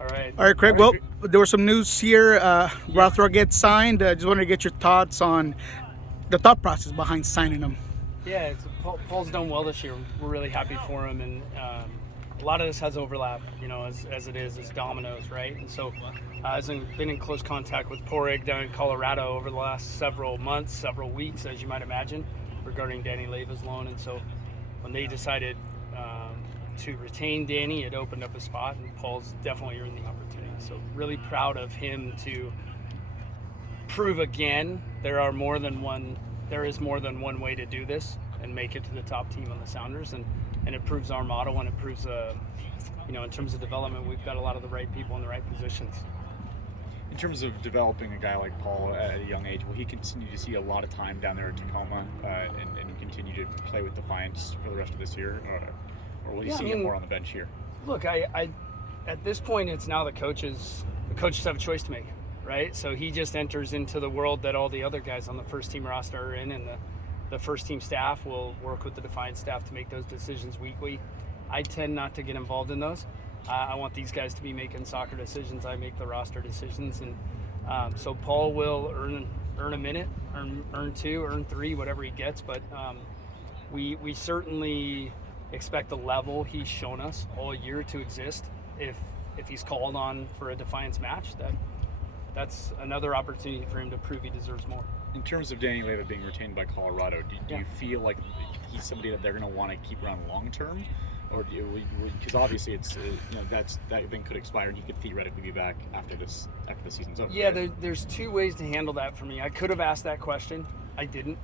All right. All right, Craig. Well, there was some news here. Rothrock gets signed. Just wanted to get your thoughts on the thought process behind signing him. Yeah, Paul's done well this year. We're really happy for him, and a lot of this has overlap, as it is as dominoes, right? And so I've been in close contact with Porig down in Colorado over the last several months, several weeks, as you might imagine, regarding Danny Leiva's loan. And so when they decided to retain Danny, it opened up a spot, and Paul's definitely earned the opportunity. So really proud of him to prove again there is more than one way to do this and make it to the top team on the Sounders, and it proves our model, and it proves in terms of development, we've got a lot of the right people in the right positions. In terms of developing a guy like Paul at a young age, will he continue to see a lot of time down there at Tacoma and continue to play with Defiance for the rest of this year, or will you see him more on the bench here? Look, I at this point, it's now the coaches have a choice to make, right? So he just enters into the world that all the other guys on the first team roster are in, and the first team staff will work with the Defiance staff to make those decisions weekly. I tend not to get involved in those. I want these guys to be making soccer decisions. I make the roster decisions, and so Paul will earn a minute, earn two, earn three, whatever he gets. But we certainly expect the level he's shown us all year to exist. If he's called on for a Defiance match, that's another opportunity for him to prove he deserves more. In terms of Danny Leiva being retained by Colorado, do you feel like he's somebody that they're going to want to keep around long term, or because obviously it's that thing could expire and he could theoretically be back after the season's over? Yeah, there's two ways to handle that for me. I could have asked that question. I didn't,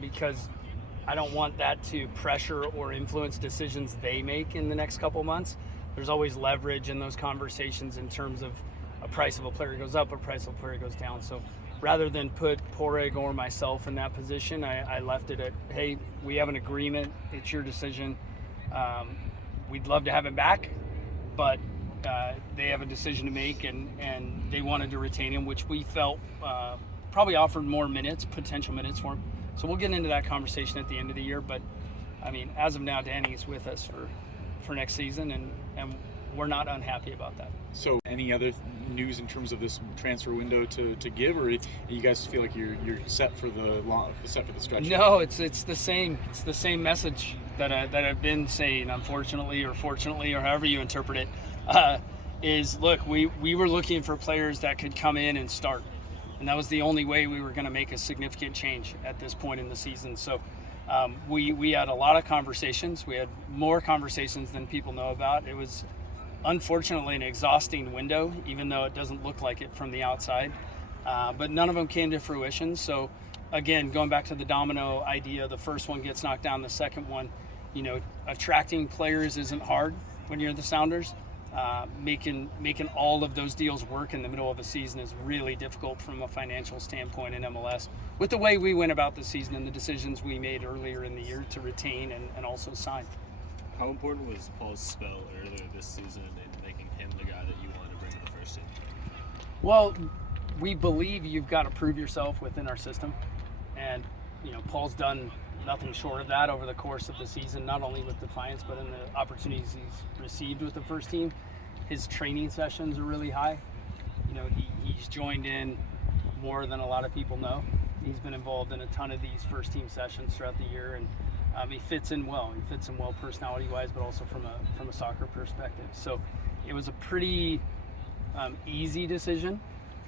because I don't want that to pressure or influence decisions they make in the next couple months. There's always leverage in those conversations in terms of a price of a player goes up, a price of a player goes down. So rather than put Porig or myself in that position, I left it at, hey, we have an agreement. It's your decision. We'd love to have him back, but they have a decision to make, and they wanted to retain him, which we felt probably offered more potential minutes for him. So we'll get into that conversation at the end of the year. But I mean, as of now, Danny's with us for next season, and we're not unhappy about that. So any other news in terms of this transfer window to give, or you guys feel like you're set for the stretch? No, it's the same. It's the same message that I've been saying, unfortunately or fortunately, or however you interpret it, is look, we were looking for players that could come in and start. And that was the only way we were going to make a significant change at this point in the season. So we had a lot of conversations. We had more conversations than people know about. It was unfortunately an exhausting window, even though it doesn't look like it from the outside. But none of them came to fruition. So again, going back to the domino idea, the first one gets knocked down, the second one, attracting players isn't hard when you're the Sounders. Making all of those deals work in the middle of a season is really difficult from a financial standpoint in MLS, with the way we went about the season and the decisions we made earlier in the year to retain and also sign. How important was Paul's spell earlier this season in making him the guy that you wanted to bring to the first team? Well, we believe you've got to prove yourself within our system, and Paul's done nothing short of that over the course of the season, not only with Defiance, but in the opportunities he's received with the first team. His training sessions are really high. He's joined in more than a lot of people know. He's been involved in a ton of these first team sessions throughout the year, and he fits in well. He fits in well personality-wise, but also from a soccer perspective. So it was a pretty easy decision.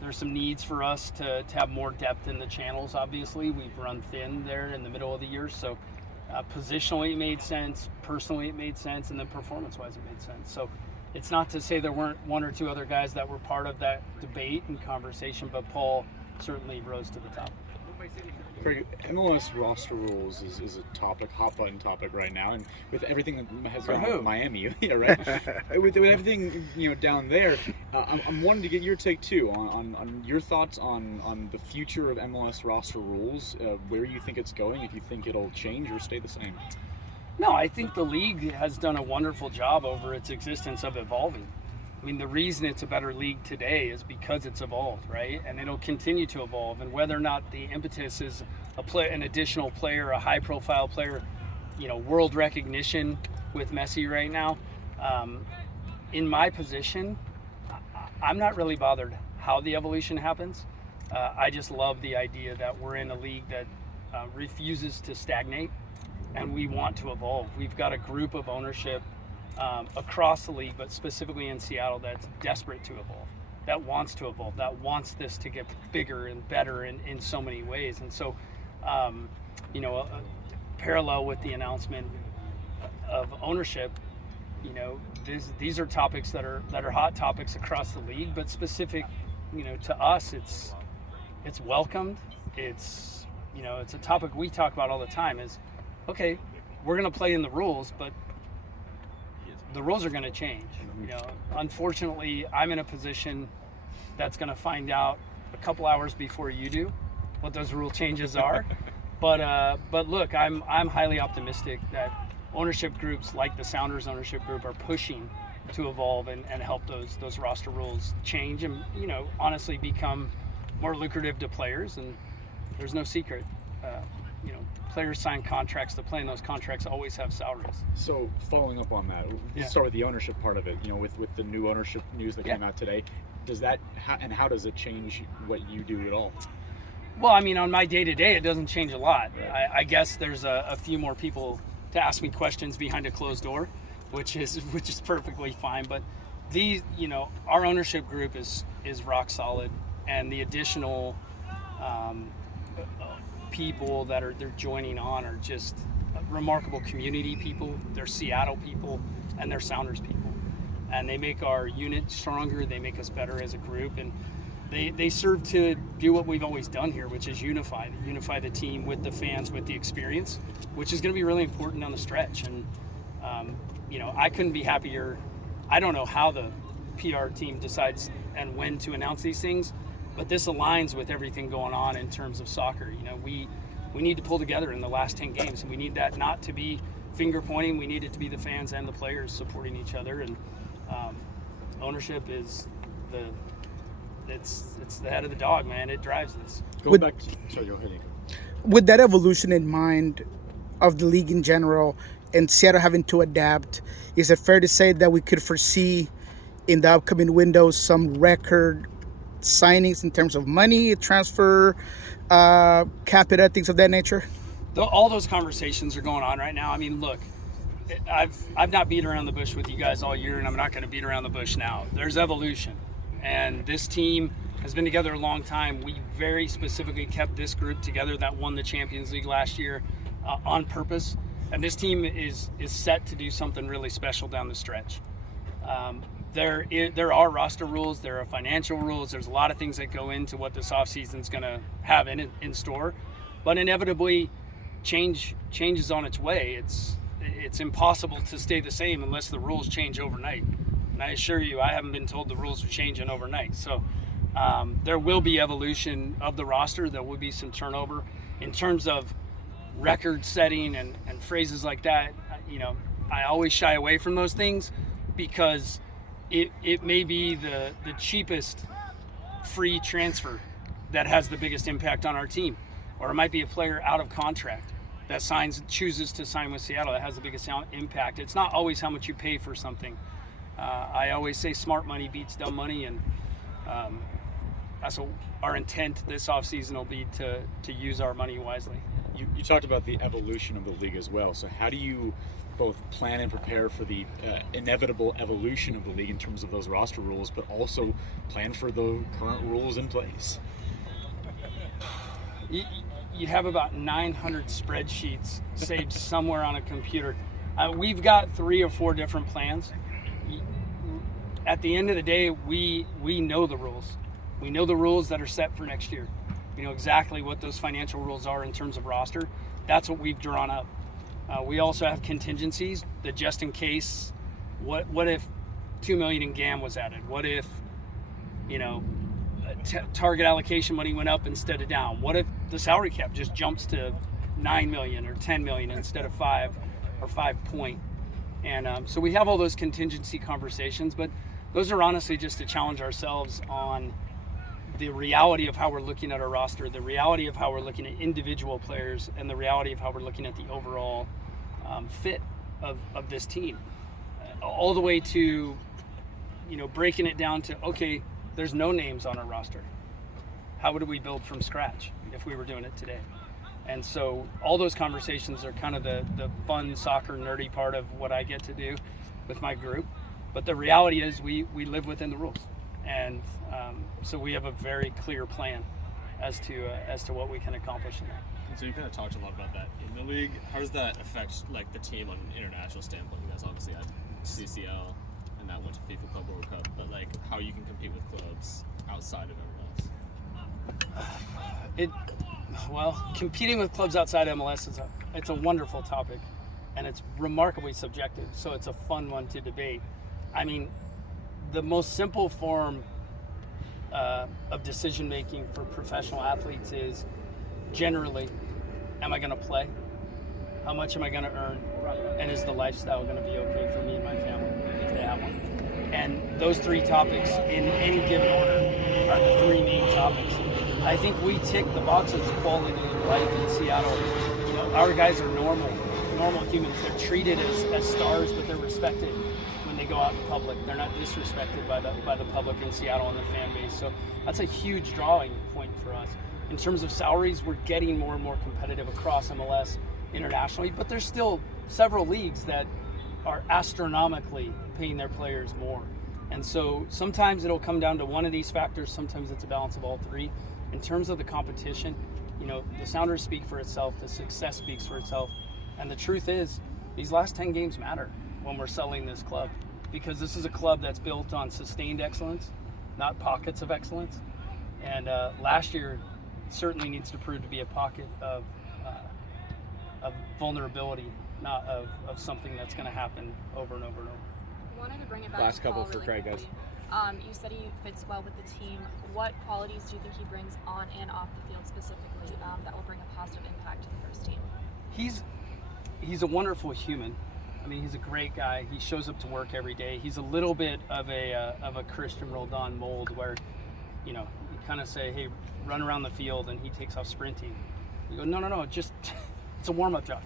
There's some needs for us to have more depth in the channels, obviously. We've run thin there in the middle of the year. So positionally it made sense, personally it made sense, and then performance-wise it made sense. So it's not to say there weren't one or two other guys that were part of that debate and conversation, but Paul certainly rose to the top. Craig, MLS roster rules is a hot button topic right now, and with everything that has gone on with Miami, yeah, right? with everything down there, I'm wanting to get your take too on your thoughts on the future of MLS roster rules, where you think it's going, if you think it'll change or stay the same. No, I think the league has done a wonderful job over its existence of evolving. I mean, the reason it's a better league today is because it's evolved, right? And it'll continue to evolve. And whether or not the impetus is an additional player, a high-profile player, world recognition with Messi right now, in my position, I'm not really bothered how the evolution happens. I just love the idea that we're in a league that refuses to stagnate, and we want to evolve. We've got a group of ownership across the league, but specifically in Seattle, that's desperate to evolve, that wants to evolve, that wants this to get bigger and better in so many ways. And so, parallel with the announcement of ownership, these are topics that are hot topics across the league, but specific, to us, it's welcomed. It's a topic we talk about all the time. Is okay, we're going to play in the rules, but the rules are going to change. Unfortunately, I'm in a position that's going to find out a couple hours before you do what those rule changes are. But look, I'm highly optimistic that ownership groups like the Sounders ownership group are pushing to evolve and help those roster rules change and honestly become more lucrative to players. And there's no secret, players sign contracts to play, and those contracts always have salaries. So following up on that, let's start with the ownership part of it. With the new ownership news that came out today, how does it change what you do at all? Well, on my day-to-day, it doesn't change a lot. I guess there's a few more people to ask me questions behind a closed door, which is perfectly fine. But our ownership group is rock solid, and the additional people that they're joining on are just remarkable community people. They're Seattle people, and they're Sounders people, and they make our unit stronger. They make us better as a group, and they serve to do what we've always done here, which is unify the team with the fans, with the experience, which is going to be really important down the stretch. And I couldn't be happier. I don't know how the PR team decides and when to announce these things, but this aligns with everything going on in terms of soccer. We need to pull together in the last 10 games, and we need that not to be finger pointing. We need it to be the fans and the players supporting each other. And ownership is it's the head of the dog, man. It drives this. Go ahead, Nico. With that evolution in mind of the league in general and Seattle having to adapt, is it fair to say that we could foresee in the upcoming window some record signings in terms of money, transfer, capita, things of that nature? All those conversations are going on right now. Look, I've not beat around the bush with you guys all year, and I'm not going to beat around the bush now. There's evolution, and this team has been together a long time. We very specifically kept this group together that won the Champions League last year on purpose, and this team is set to do something really special down the stretch. There are roster rules, there are financial rules, there's a lot of things that go into what this offseason is going to have in store, but inevitably change is on its way. It's impossible to stay the same unless the rules change overnight, and I assure you I haven't been told the rules are changing overnight. So there will be evolution of the roster. There will be some turnover in terms of record setting and phrases like that. I always shy away from those things because it may be the cheapest free transfer that has the biggest impact on our team, or it might be a player out of contract that chooses to sign with Seattle that has the biggest impact. It's not always how much you pay for something. I always say smart money beats dumb money, and that's what our intent this offseason will be, to use our money wisely. You talked about the evolution of the league as well. So how do you both plan and prepare for the inevitable evolution of the league in terms of those roster rules, but also plan for the current rules in place? You have about 900 spreadsheets saved somewhere on a computer. We've got 3 or 4 different plans. At the end of the day, we know the rules. We know the rules that are set for next year. We know exactly what those financial rules are in terms of roster. That's what we've drawn up. We also have contingencies that just in case, what if $2 million in GAM was added? What if, target allocation money went up instead of down? What if the salary cap just jumps to $9 million or $10 million instead of 5 or 5 point? And so we have all those contingency conversations, but those are honestly just to challenge ourselves on the reality of how we're looking at our roster, the reality of how we're looking at individual players, and the reality of how we're looking at the overall fit of this team. All the way to, breaking it down to, okay, there's no names on our roster. How would we build from scratch if we were doing it today? And so all those conversations are kind of the fun soccer nerdy part of what I get to do with my group. But the reality is we live within the rules. And so we have a very clear plan as to what we can accomplish in that. And so you kind of talked a lot about that in the league. How does that affect like the team on an international standpoint? You guys obviously had CCL and that went to FIFA Club World Cup, but like how you can compete with clubs outside of MLS? Well, competing with clubs outside MLS it's a wonderful topic, and it's remarkably subjective. So it's a fun one to debate. I mean, the most simple form of decision making for professional athletes is generally, am I going to play? How much am I going to earn? And is the lifestyle going to be okay for me and my family if they have one? And those three topics in any given order are the three main topics. I think we tick the boxes of quality of life in Seattle. You know, our guys are normal humans. They're treated as stars, but they're respected when they go out in public. They're not disrespected by the public in Seattle and the fan base. So that's a huge drawing point for us. In terms of salaries, we're getting more and more competitive across MLS internationally, but there's still several leagues that are astronomically paying their players more. And so sometimes it'll come down to one of these factors, sometimes it's a balance of all three. In terms of the competition, you know, the Sounders speak for itself, the success speaks for itself, and the truth is, these last 10 games matter when we're selling this club, because this is a club that's built on sustained excellence, not pockets of excellence. And last year certainly needs to prove to be a pocket of vulnerability, not of something that's going to happen over and over and over. I wanted to bring it back Last to couple Paul for really Craig, quickly. You said he fits well with the team. What qualities do you think he brings on and off the field specifically that will bring a positive impact to the first team? He's a wonderful human. I mean, he's a great guy. He shows up to work every day. He's a little bit of a Christian Roldan mold where, you know, you kind of say, hey, run around the field, and he takes off sprinting. You go, no, just it's a warm-up job.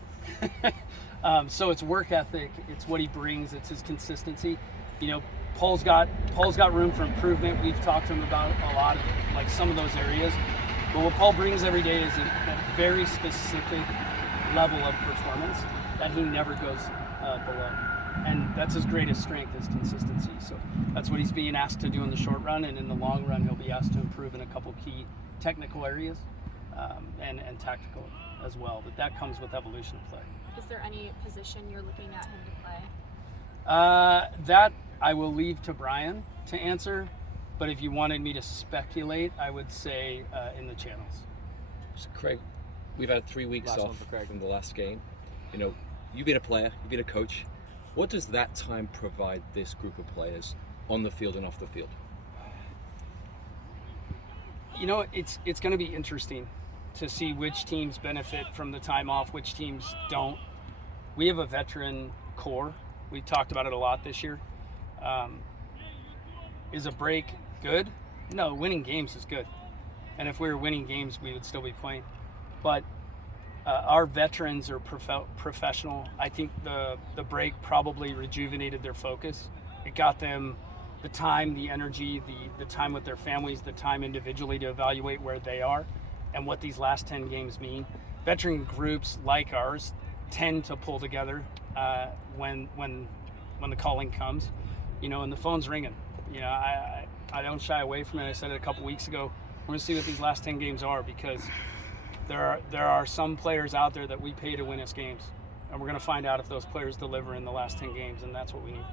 So it's work ethic, it's what he brings, it's his consistency. You know, Paul's got room for improvement. We've talked to him about a lot of like some of those areas. But what Paul brings every day is a very specific level of performance that he never goes below. And that's his greatest strength, is consistency. So that's what he's being asked to do in the short run, and in the long run he'll be asked to improve in a couple key technical areas and tactical as well. But that comes with evolution of play. Is there any position you're looking at him to play? That I will leave to Brian to answer, but if you wanted me to speculate, I would say in the channels. So Craig, we've had 3 weeks Last one off for Craig. from the last game. You know, you've been a player, you've been a coach. What does that time provide this group of players on the field and off the field? You know, it's going to be interesting to see which teams benefit from the time off, which teams don't. We have a veteran core. We've talked about it a lot this year. Is a break good? No, winning games is good. And if we were winning games, we would still be playing. But our veterans are professional. I think the break probably rejuvenated their focus. It got them the time, the energy, the time with their families, the time individually to evaluate where they are and what these last 10 games mean. Veteran groups like ours tend to pull together when the calling comes, you know, and the phone's ringing. You know, I don't shy away from it. I said it a couple weeks ago. We're going to see what these last 10 games are, because there are some players out there that we pay to win us games, and we're going to find out if those players deliver in the last 10 games, and that's what we need.